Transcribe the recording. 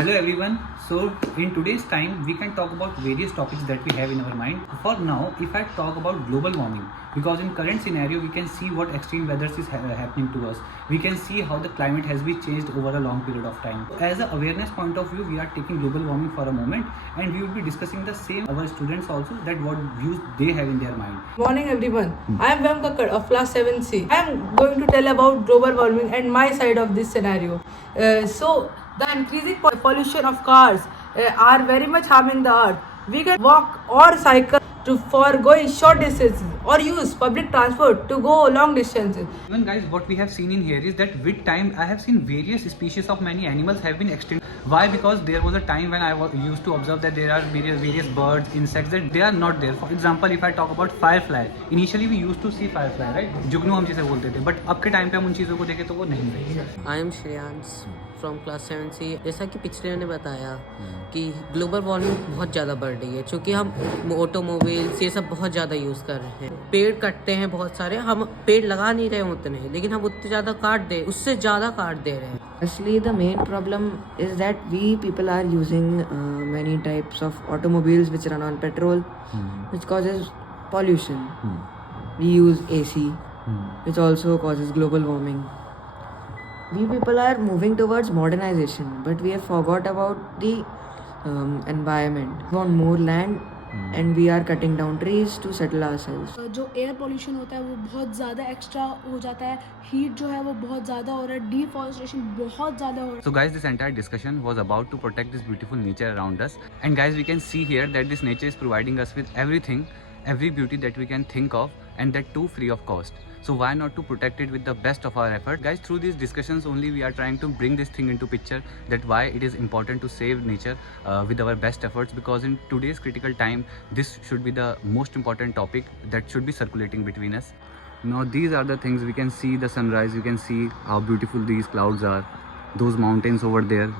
Hello everyone. So in today's time we can talk about various topics that we have in our mind. For now, if I talk about global warming, because in current scenario we can see what extreme weather is happening to us. We can see how the climate has been changed over a long period of time. As an awareness point of view, we are taking global warming for a moment, and we will be discussing the same our students also, that what views they have in their mind. Morning everyone. I am Vam Kakkad of class 7C. I am going to tell about global warming and my side of this scenario. So the increasing pollution of cars are very much harming the earth. We can walk or cycle for going short distances or use public transport to go long distances. Even guys, what we have seen in here is that with time I have seen various species of many animals have been extinct. Why? Because there was a time when I used to observe that there are various birds, insects, that they are not there. For example, if I talk about firefly, initially we used to see firefly, right? जुगनू हम जिसे बोलते थे, but अब के time पे हम उन चीज़ों को देखें तो वो नहीं रही। I am Shreyansh from class 7C। जैसा कि पिछले ने बताया कि ग्लोबल वार्मिंग बहुत ज़्यादा बढ़ रही है, क्योंकि हम ऑटोमोबाइल्स ये सब बहुत ज़्यादा यूज़ कर रहे हैं। पेड़ कटते हैं बहुत सारे, हम पेड़ लगा नहीं रहे उतने, लेकिन हम उतने ज़्यादा उससे ज़्यादा काट दे रहे हैं। Firstly, the main problem is that we people are using many types of automobiles which run on petrol, which causes pollution. We use AC, which also causes global warming. We people are moving towards modernization, but we have forgot about the environment. We want more land, and we are cutting down trees to settle ourselves. जो air pollution होता है वो बहुत ज़्यादा extra हो जाता है, heat जो है वो बहुत ज़्यादा हो रहा है, डिफॉरेस्टेशन बहुत ज़्यादा हो रहा है. So guys, this entire discussion was about to protect this beautiful nature around us, and guys, we can see here that this nature is providing us with everything, every beauty that we can think of, and that too free of cost. So why not to protect it with the best of our effort? Guys, through these discussions only we are trying to bring this thing into picture, that why it is important to save nature with our best efforts, because in today's critical time this should be the most important topic that should be circulating between us. Now these are the things we can see: the sunrise, you can see how beautiful these clouds are, those mountains over there.